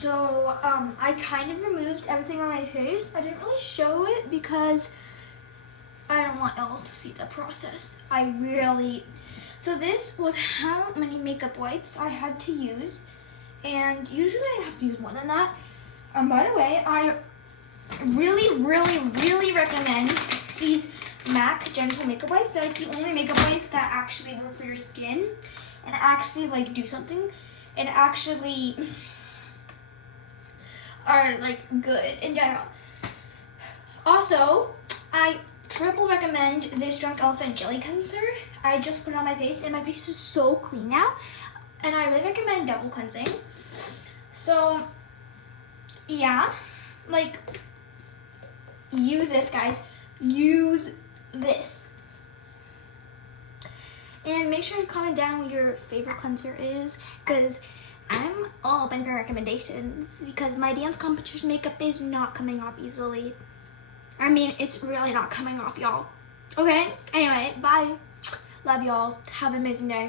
So I kind of removed everything on my face. I didn't really show it because I don't want y'all to see the process. So this was how many makeup wipes I had to use. And usually I have to use more than that. By the way, I really recommend these MAC Gentle Makeup Wipes. They're like the only makeup wipes that actually work for your skin and actually like do something and actually are like good in general. Also, I triple recommend this Drunk Elephant Jelly Cleanser. I just put it on my face and my face is so clean now. And I really recommend double cleansing. So yeah, like use this, guys. Use this. And make sure to comment down what your favorite cleanser is, because I'm all open for recommendations because my dance competition makeup is not coming off easily. I mean, it's really not coming off, y'all. Okay? Anyway, bye. Love y'all. Have an amazing day.